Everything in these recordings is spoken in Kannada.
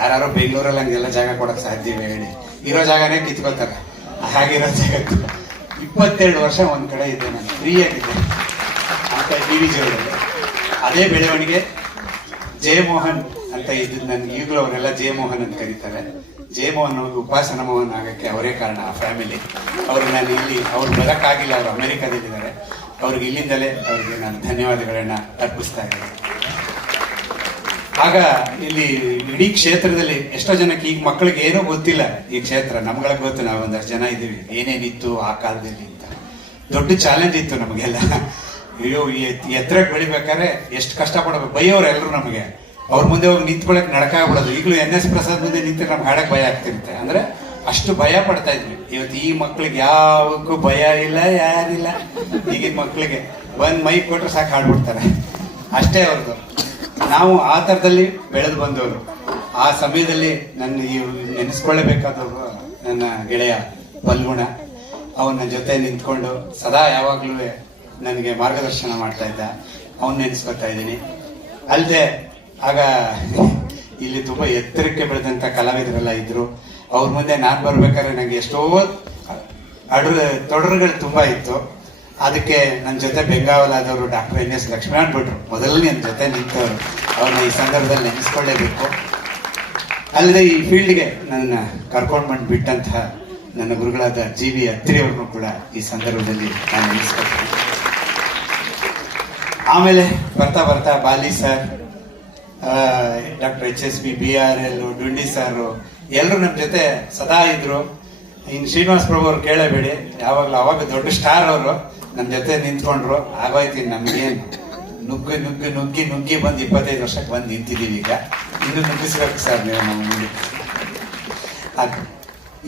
ಯಾರು ಬೆಂಗಳೂರಲ್ಲಿ ಹಂಗೆಲ್ಲ ಜಾಗ ಕೊಡಕ್ ಸಾಧ್ಯವೇ ಹೇಳಿ. ಇರೋ ಜಾಗನೇ ಕಿತ್ಕೊಳ್ತಾರೆ. ಹಾಗಿರೋ ಜಾಗ ಇಪ್ಪತ್ತೆರಡು ವರ್ಷ ಒಂದ್ ಕಡೆ ಇದ್ದೆ ನಾನು. ಫ್ರೀ ಆಗಿದೆ. ಅಂತ ಡಿ ವಿ ಜೋಡಲ್ಲಿ ಅದೇ ಬೆಳವಣಿಗೆ ಜಯಮೋಹನ್ ಅಂತ ಇದ್ದು ನನ್ ಈಗಲೂ ಅವರೆಲ್ಲ ಜಯಮೋಹನ್ ಅಂತ ಕರೀತಾರೆ. ಜಯಮೋಹನ್ ಅವ್ರಿಗೆ ಉಪಾಸನ ಮೋಹನ್ ಆಗಕ್ಕೆ ಅವರೇ ಕಾರಣ ಆ ಫ್ಯಾಮಿಲಿ ಅವರು ನಾನು ಇಲ್ಲಿ, ಅವ್ರು ಬರಕ್ಕಾಗಿಲ್ಲ, ಅವರು ಅಮೆರಿಕಾದಲ್ಲಿದ್ದಾರೆ. ಅವ್ರಿಗೆ ಇಲ್ಲಿಂದಲೇ ಅವ್ರಿಗೆ ನಾನು ಧನ್ಯವಾದಗಳನ್ನ ಅರ್ಪಿಸ್ತಾ ಇದ್ದೀನಿ. ಆಗ ಇಲ್ಲಿ ಇಡೀ ಕ್ಷೇತ್ರದಲ್ಲಿ ಎಷ್ಟೋ ಜನಕ್ಕೆ ಈಗ ಮಕ್ಕಳಿಗೆ ಏನೂ ಗೊತ್ತಿಲ್ಲ ಈ ಕ್ಷೇತ್ರ. ನಮ್ಗಳ ಗೊತ್ತು ನಾವು ಒಂದಷ್ಟು ಜನ ಇದ್ದೀವಿ. ಏನೇನಿತ್ತು ಆ ಕಾಲದಲ್ಲಿ ಅಂತ. ದೊಡ್ಡ ಚಾಲೆಂಜ್ ಇತ್ತು ನಮಗೆಲ್ಲ. ಅಯ್ಯೋ ಎತ್ತರಕ್ಕೆ ಬೆಳಿಬೇಕಾದ್ರೆ ಎಷ್ಟು ಕಷ್ಟ ಪಡಬೇಕು. ಬೈಯೋರು ಎಲ್ಲರೂ ನಮಗೆ. ಅವ್ರ ಮುಂದೆ ಹೋಗಿ ನಿಂತ್ಕೊಳಕ್ ನಡಕಾಗ್ಬಿಡೋದು ಈಗಲೂ ಎನ್ ಎಸ್ ಪ್ರಸಾದ್ ಮುಂದೆ ನಿಂತು ನಮ್ಗೆ ಹಾಡಕ್ಕೆ ಭಯ ಆಗ್ತಿರುತ್ತೆ. ಅಂದ್ರೆ ಅಷ್ಟು ಭಯ ಪಡ್ತಾ ಇದ್ವಿ. ಇವತ್ತು ಈ ಮಕ್ಳಿಗೆ ಯಾವಕ್ಕೂ ಭಯ ಇಲ್ಲ, ಯಾರಿಲ್ಲ. ಈಗಿನ ಮಕ್ಕಳಿಗೆ ಒಂದು ಮೈಕ್ ಕೊಟ್ಟರೆ ಸಾಕು ಹಾಡ್ಬಿಡ್ತಾರೆ. ಅಷ್ಟೇ ಅವ್ರದ್ದು ನಾವು ಆ ಥರದಲ್ಲಿ ಬೆಳೆದು ಬಂದವರು. ಆ ಸಮಯದಲ್ಲಿ ನನ್ನ ಈ ನೆನೆಸ್ಕೊಳ್ಳಬೇಕಾದವರು ನನ್ನ ಗೆಳೆಯ ಬಲ್ಗುಣ ಅವನ ಜೊತೆ ನಿಂತ್ಕೊಂಡು ಸದಾ ಯಾವಾಗಲೂ ನನಗೆ ಮಾರ್ಗದರ್ಶನ ಮಾಡ್ತಾ ಇದ್ದ. ಅವನ್ ನೆನೆಸ್ಕೊತಾ ಇದ್ದೀನಿ. ಅಲ್ಲದೆ ಆಗ ಇಲ್ಲಿ ತುಂಬಾ ಎತ್ತರಕ್ಕೆ ಬೆಳೆದಂತ ಕಲಾವಿದರೆಲ್ಲ ಇದ್ರು. ಅವ್ರ ಮುಂದೆ ನಾನು ಬರ್ಬೇಕಾದ್ರೆ ನನಗೆ ಎಷ್ಟೋ ಅಡ್ರ, ತೊಡರುಗಳು ತುಂಬಾ ಇತ್ತು. ಅದಕ್ಕೆ ನನ್ನ ಜೊತೆ ಬೆಂಗಾವಲಾದವರು ಡಾಕ್ಟರ್ ಎನ್ ಎಸ್ ಲಕ್ಷ್ಮೀ ಭಟ್ರು ಮೊದಲನೇ ನನ್ನ ಜೊತೆ ನಿಂತವರು. ಅವ್ರನ್ನ ಈ ಸಂದರ್ಭದಲ್ಲಿ ನೆನೆಸ್ಕೊಳ್ಳೇಬೇಕು. ಅಲ್ಲದೆ ಈ ಫೀಲ್ಡ್ಗೆ ನನ್ನ ಕರ್ಕೊಂಡು ಬಂದು ಬಿಟ್ಟಂತಹ ನನ್ನ ಗುರುಗಳಾದ ಜಿ ವಿ ಅತ್ರಿ ಅವ್ರನ್ನು ಕೂಡ ಈ ಸಂದರ್ಭದಲ್ಲಿ ನಾನು ನೆನೆಸ್ಕೊಳ್ತೀನಿ. ಆಮೇಲೆ ಬರ್ತಾ ಬರ್ತಾ Bali sir doctor H S B B R L, Dundi sir ಎಲ್ಲರೂ ನಮ್ಮ ಜೊತೆ ಸದಾ ಇದ್ರು. ಇನ್ನು ಶ್ರೀನಿವಾಸ್ ಪ್ರಭು ಅವ್ರು ಕೇಳಬೇಡಿ, ಯಾವಾಗಲೂ ಅವಾಗ ದೊಡ್ಡ ಸ್ಟಾರ್ ಅವರು ನಮ್ಮ ಜೊತೆ ನಿಂತ್ಕೊಂಡ್ರು. ಆಗೋಯ್ತು ನಮ್ಗೇನು. ನುಗ್ಗಿ ನುಗ್ಗಿ ನುಗ್ಗಿ ನುಗ್ಗಿ ಬಂದು ಇಪ್ಪತ್ತೈದು ವರ್ಷಕ್ಕೆ ಬಂದು ನಿಂತಿದ್ದೀವಿ ಈಗ. ಇನ್ನು ನುಗ್ಗಿಸ್ಬೇಕು ಸರ್ ನೀವು ನಮ್ಮ ಮುಂದೆ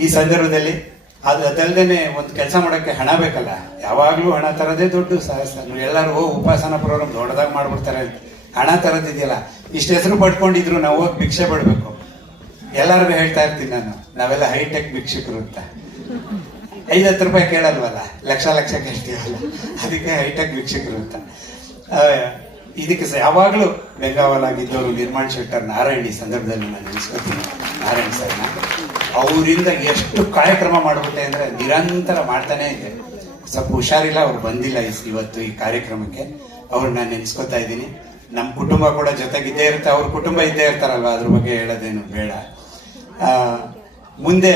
ಈ ಸಂದರ್ಭದಲ್ಲಿ ಅದು ಅದಲ್ದೇನೆ ಒಂದು ಕೆಲಸ ಮಾಡೋಕ್ಕೆ ಹಣ ಬೇಕಲ್ಲ. ಯಾವಾಗಲೂ ಹಣ ತರೋದೇ ದೊಡ್ಡ ಸಾಹಸ. ನೀವು ಎಲ್ಲರೂ ಹೋಗಿ ಉಪಾಸನ ಪ್ರೋಗ್ರಾಮ್ ದೊಡ್ಡದಾಗಿ ಮಾಡ್ಬಿಡ್ತಾರೆ. ಹಣ ತರದಿದೆಯಲ್ಲ, ಇಷ್ಟು ಹೆಸರು ಪಡ್ಕೊಂಡಿದ್ರು ನಾವು ಹೋಗಿ ಭಿಕ್ಷೆ ಬಿಡಬೇಕು ಎಲ್ಲರಿಗೂ ಹೇಳ್ತಾ ಇರ್ತೀನಿ ನಾನು, ನಾವೆಲ್ಲ ಹೈಟೆಕ್ ಭಿಕ್ಷಕರು ಅಂತ. ಐದತ್ತು ರೂಪಾಯಿ ಕೇಳಲ್ವಲ್ಲ? ಲಕ್ಷ ಲಕ್ಷ ಕೇಳ್ತೀವಲ್ಲ? ಅದಕ್ಕೆ ಹೈಟೆಕ್ ಭಿಕ್ಷಕರು ಅಂತ. ಇದಕ್ಕೆ ಯಾವಾಗಲೂ ಬೆಂಗಾವಲಾಗಿದ್ದವರು ನಿರ್ಮಾಣ್ ಶೆಟ್ಟರ್ ನಾರಾಯಣ್ ಈ ಸಂದರ್ಭದಲ್ಲಿ ನಾನು ನೆನೆಸ್ಕೊತೀನಿ ನಾರಾಯಣ್ ಸರ್ನ ಅವರಿಂದ ಎಷ್ಟು ಕಾರ್ಯಕ್ರಮ ಮಾಡುತ್ತೆ ಅಂದರೆ ನಿರಂತರ ಮಾಡ್ತಾನೆ ಇದೆ. ಸ್ವಲ್ಪ ಹುಷಾರಿಲ್ಲ, ಅವ್ರು ಬಂದಿಲ್ಲ ಇವತ್ತು ಈ ಕಾರ್ಯಕ್ರಮಕ್ಕೆ. ಅವ್ರನ್ನ ನಾನು ನೆನೆಸ್ಕೊತಾ ಇದ್ದೀನಿ. ನಮ್ಮ ಕುಟುಂಬ ಕೂಡ ಜೊತೆಗಿದ್ದೇ ಇರುತ್ತೆ. ಅವ್ರ ಕುಟುಂಬ ಇದ್ದೇ ಇರ್ತಾರಲ್ವ? ಅದ್ರ ಬಗ್ಗೆ ಹೇಳೋದೇನು ಬೇಡ. ಮುಂದೆ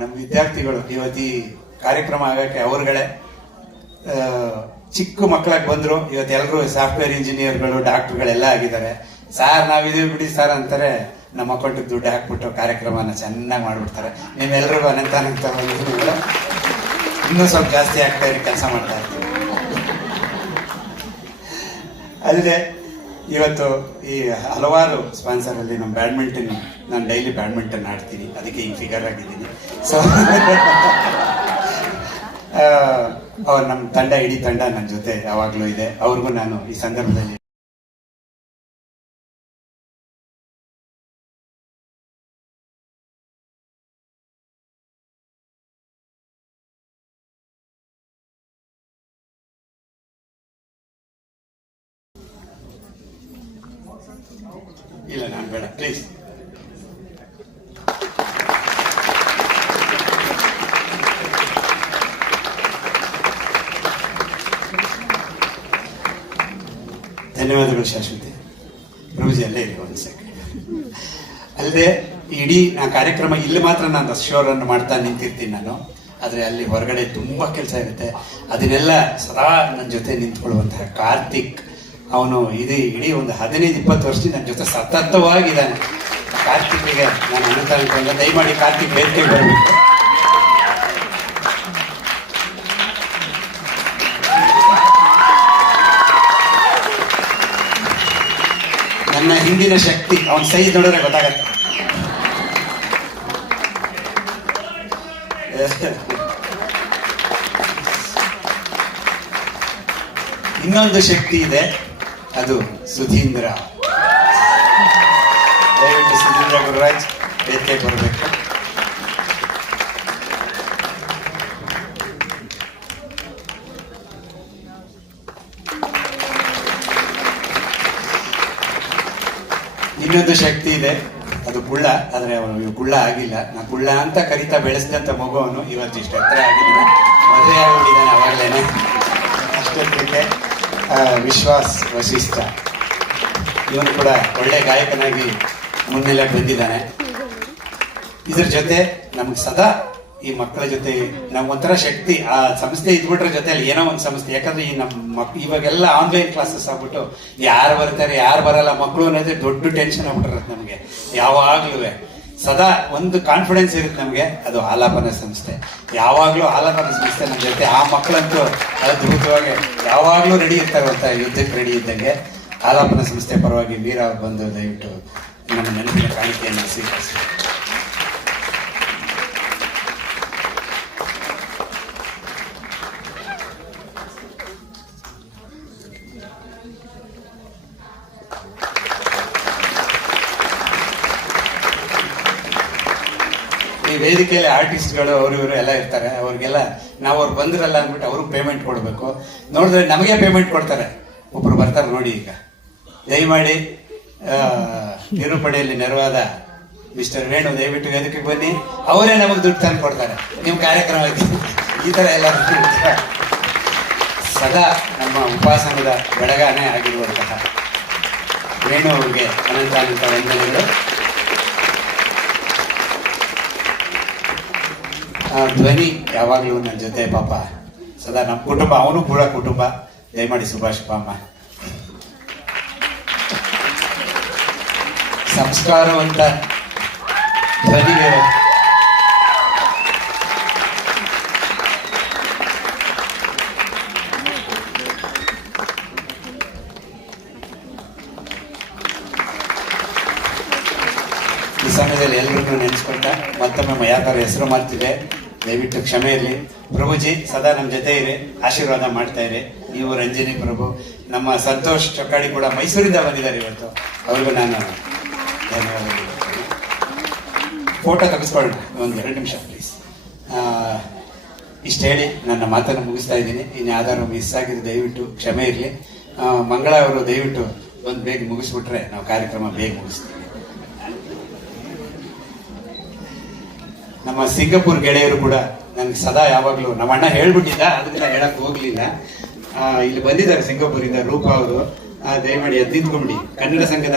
ನಮ್ಮ ವಿದ್ಯಾರ್ಥಿಗಳು ಇವತ್ತು ಈ ಕಾರ್ಯಕ್ರಮ ಆಗೋಕ್ಕೆ ಅವ್ರುಗಳೇ ಚಿಕ್ಕ ಮಕ್ಕಳಾಗಿ ಬಂದ್ರು. ಇವತ್ತು ಎಲ್ಲರೂ ಸಾಫ್ಟ್ವೇರ್ ಇಂಜಿನಿಯರ್ಗಳು ಡಾಕ್ಟರ್ಗಳೆಲ್ಲ ಆಗಿದ್ದಾರೆ. ಸಾರ್ ನಾವಿದೀವಿ ಬಿಡಿ ಸರ್ ಅಂತಾರೆ, ನಮ್ಮ ಅಕೌಂಟಿಗೆ ದುಡ್ಡು ಹಾಕ್ಬಿಟ್ಟು ಕಾರ್ಯಕ್ರಮನ ಚೆನ್ನಾಗಿ ಮಾಡಿಬಿಡ್ತಾರೆ. ನಿಮ್ಮೆಲ್ಲರಿಗೂ ಅನಂತ ಅನಂತ. ಇನ್ನೂ ಸ್ವಲ್ಪ ಜಾಸ್ತಿ ಆಗ್ತಾ ಇರಿ ಕೆಲಸ ಮಾಡ್ತಾ ಇರ್ತೀವಿ. ಅಲ್ಲದೆ, ಇವತ್ತು ಈ ಹಲವಾರು ಸ್ಪಾನ್ಸರ್ ಅಲ್ಲಿ ನಮ್ಮ ಬ್ಯಾಡ್ಮಿಂಟನ್, ನಾನು ಡೈಲಿ ಬ್ಯಾಡ್ಮಿಂಟನ್ ಆಡ್ತೀನಿ. ಅದಕ್ಕೆ ಈ ಫಿಗರ್ ಆಗಿದ್ದೀನಿ ಸೊ ಅವ್ರು ನಮ್ಮ ತಂಡ, ಇಡೀ ತಂಡ ನನ್ನ ಜೊತೆ ಯಾವಾಗಲೂ ಇದೆ. ಅವ್ರಿಗೂ ನಾನು ಈ ಸಂದರ್ಭದಲ್ಲಿ ಇಲ್ಲ, ನಾನು ಬೇಡ. ಪ್ಲೀಸ್ ಧನ್ಯವಾದಗಳು ಶಾಶ್ವತಿ. ಪ್ರಭುಜಿ ಅಲ್ಲೇ ಇರಿ ಒಂದು ಸೆಕೆಂಡ್ ಅಲ್ಲದೆ ಇಡೀ ನಾ ಕಾರ್ಯಕ್ರಮ ಇಲ್ಲಿ ಮಾತ್ರ ನಾನು ಶೋರನ್ನು ಮಾಡ್ತಾ ನಿಂತಿರ್ತೀನಿ ನಾನು. ಆದರೆ ಅಲ್ಲಿ ಹೊರಗಡೆ ತುಂಬ ಕೆಲಸ ಇರುತ್ತೆ. ಅದನ್ನೆಲ್ಲ ಸದಾ ನನ್ನ ಜೊತೆ ನಿಂತ್ಕೊಳ್ಳುವಂತಹ ಕಾರ್ತಿಕ್ ಅವನು ಇದು ಇಡೀ ಒಂದು ಹದಿನೈದು, ಇಪ್ಪತ್ತು ವರ್ಷದಿಂದ ನನ್ನ ಜೊತೆ ಸತತವಾಗಿದ್ದಾನೆ. ಕಾರ್ತಿಕ್ಗೆ ನಾನು ಅನಂತ ಅನ್ಕೊಂಡೆ ದಯಮಾಡಿ ಕಾರ್ತಿಕ್ ಬೇರೆ ಬರಬೇಕು ಹಿಂದಿನ ಶಕ್ತಿ, ಅವನ ಸೈಜ್ ನೋಡಿದ್ರೆ ಗೊತ್ತಾಗತ್ತೆ. ಇನ್ನೊಂದು ಶಕ್ತಿ ಇದೆ, ಅದು ಸುಧೀಂದ್ರ. ದಯವಿಟ್ಟು ಸುಧೀಂದ್ರ ಗುರುರಾಜ್ ವೇದಿಕೆ ಬರಬೇಕು. ಇನ್ನೊಂದು ಶಕ್ತಿ ಇದೆ. ಅದು ಗುಳ್ಳ ಆದ್ರೆ ಅವನು ಗುಳ್ಳ ಆಗಿಲ್ಲ. ನಾ ಗುಳ್ಳ ಅಂತ ಕರಿತಾ ಬೆಳೆಸಿದಂತ ಮಗುವನು ಇವತ್ತು ಇಷ್ಟು ಹತ್ರ ಆಗಿಲ್ಲ ಮದುವೆ ಆಗಿಬಿಟ್ಟಿದ್ದಾನೆ ಅವಾಗಲೇನೆ. ಅಷ್ಟೊತ್ತಿಗೆ ವಿಶ್ವಾಸ್ ವಶಿಷ್ಠ. ಇವನು ಕೂಡ ಒಳ್ಳೆ ಗಾಯಕನಾಗಿ ಮುನ್ನೆಲೆ ಬಂದಿದ್ದಾನೆ. ಇದ್ರ ಜೊತೆ ನಮ್ಗೆ ಸದಾ ಈ ಮಕ್ಕಳ ಜೊತೆ, ನಾವು ಒಂಥರ ಶಕ್ತಿ, ಆ ಸಂಸ್ಥೆ ಇದ್ಬಿಟ್ರ ಜೊತೆಲಿ ಏನೋ ಒಂದು ಸಂಸ್ಥೆ. ಯಾಕಂದ್ರೆ ಈ ನಮ್ಮ ಮಕ್, ಇವಾಗೆಲ್ಲ ಆನ್ಲೈನ್ ಕ್ಲಾಸಸ್ ಆಗ್ಬಿಟ್ಟು ಯಾರು ಬರ್ತಾರೆ, ಯಾರು ಬರಲ್ಲ ಮಕ್ಕಳು ಅನ್ನೋದೇ ದೊಡ್ಡ ಟೆನ್ಷನ್ ಆಗ್ಬಿಟ್ಟಿರುತ್ತೆ ನಮಗೆ. ಯಾವಾಗ್ಲೂ. ಸದಾ ಒಂದು ಕಾನ್ಫಿಡೆನ್ಸ್ ಇರುತ್ತೆ ನಮಗೆ, ಅದು ಆಲಾಪನ ಸಂಸ್ಥೆ. ಯಾವಾಗಲೂ ಆಲಾಪನ ಸಂಸ್ಥೆ ನಮ್ಮ ಜೊತೆ. ಆ ಮಕ್ಕಳಂತೂ ಅದ್ಭುತವಾಗಿ ಯಾವಾಗಲೂ ರೆಡಿ ಇರ್ತಾರೆ ಅಂತ ಯುದ್ಧಕ್ಕೆ ರೆಡಿ ಇದ್ದಂಗೆ ಆಲಾಪನ ಸಂಸ್ಥೆ ಪರವಾಗಿ ವೀರ ಬಂದು ದಯವಿಟ್ಟು ನಮ್ಮ ನೆನಪಿನ ಕಾಣಿಕೆಯನ್ನು ಸ್ವೀಕರಿಸಿ ಈ ವೇದಿಕೆಯಲ್ಲಿ ಆರ್ಟಿಸ್ಟ್ಗಳು ಅವರು ಇವರು ಎಲ್ಲ ಇರ್ತಾರೆ. ಅವ್ರಿಗೆಲ್ಲ ನಾವು ಅವ್ರು ಬಂದಿರಲ್ಲ ಅಂದ್ಬಿಟ್ಟು ಅವ್ರಿಗೆ ಪೇಮೆಂಟ್ ಕೊಡಬೇಕು. ನೋಡಿದ್ರೆ ನಮಗೆ ಪೇಮೆಂಟ್ ಕೊಡ್ತಾರೆ. ಒಬ್ಬರು ಬರ್ತಾರೆ ನೋಡಿ ಈಗ. ದಯಮಾಡಿ ನಿರೂಪಣೆಯಲ್ಲಿ ನೆರವಾದ ಮಿಸ್ಟರ್ ರೇಣು, ದಯವಿಟ್ಟು ವೇದಿಕೆಗೆ ಬನ್ನಿ. ಅವರೇ ನಮಗೆ ದುಡ್ಡು ತಂದು ಕೊಡ್ತಾರೆ. ನಿಮ್ಮ ಕಾರ್ಯಕ್ರಮ ಈ ಥರ ಎಲ್ಲ ಸದಾ ನಮ್ಮ ಉಪಾಸನದ ಬೆಳಗಾನೇ ಆಗಿರುವಂತಹ ರೇಣು ಅವರಿಗೆ ಅನಂತ ಅನಂತ ವಂದನೆಗಳು. ಧ್ವನಿ ಯಾವಾಗಲೂ ನನ್ನ ಜೊತೆ ಪಾಪ. ಸದಾ ನಮ್ಮ ಕುಟುಂಬ, ಅವನು ಕೂಡ ಕುಟುಂಬ. ದಯಮಾಡಿ ಸುಭಾಷ್ ಪಾಮ ಸಂಸ್ಕಾರವಂತ ಧ್ವನಿಗೆ ಈ ಸಮಯದಲ್ಲಿ ಎಲ್ರಿಗೂ ನೆನೆಸ್ಕೊಂಡ ಮತ್ತೊಮ್ಮೆ ಮಯಾಕಾರ ಹೆಸರು ಮಾಡ್ತಿದೆ ದಯವಿಟ್ಟು ಕ್ಷಮೆ ಇರಲಿ. ಪ್ರಭುಜಿ, ಸದಾ ನಮ್ಮ ಜೊತೆ ಇರಿ. ಆಶೀರ್ವಾದ ಮಾಡ್ತಾ ಇರಿ. ನೀವು ರಂಜನಿ ಪ್ರಭು. ನಮ್ಮ ಸಂತೋಷ್ ಚೊಕ್ಕಾಡಿ ಕೂಡ ಮೈಸೂರಿಂದ ಬಂದಿದ್ದಾರೆ ಇವತ್ತು. ಅವ್ರಿಗೂ ನಾನು ಧನ್ಯವಾದಗಳು. ಫೋಟೋ ತೆಗೆಸ್ಕೊಳ್ಳೋಣ. ಒಂದು ಎರಡು ನಿಮಿಷ ಪ್ಲೀಸ್ ಇಷ್ಟು ಹೇಳಿ ನನ್ನ ಮಾತನ್ನು ಮುಗಿಸ್ತಾ ಇದ್ದೀನಿ. ಇನ್ನು ಯಾವ್ದಾದ್ರು ಮಿಸ್ ಆಗಿದೆ ದಯವಿಟ್ಟು ಕ್ಷಮೆ ಇರಲಿ. ಮಂಗಳ ಅವರು ದಯವಿಟ್ಟು ಒಂದು ಬೇಗ ಮುಗಿಸ್ಬಿಟ್ರೆ ನಾವು ಕಾರ್ಯಕ್ರಮ ಬೇಗ ಮುಗಿಸ್ತೀವಿ. ನಮ್ಮ ಸಿಂಗಪುರ್ ಗೆಳೆಯರು ಕೂಡ ನನ್ಗೆ ಸದಾ ಯಾವಾಗಲೂ ನಮ್ಮ ಅಣ್ಣ ಹೇಳ್ಬಿಟ್ಟಿದ್ದ ಅದನ್ನ ಹೇಳಕ್ ಹೋಗ್ಲಿಲ್ಲ. ಇಲ್ಲಿ ಬಂದಿದ್ದಾರೆ ಸಿಂಗಾಪುರದಿಂದ ರೂಪಾ ಅವರು. ದಯಮಾಡಿ ಎದ್ದು ನಿಂತ್ಕೊಂಡಿ ಕನ್ನಡ ಸಂಘದ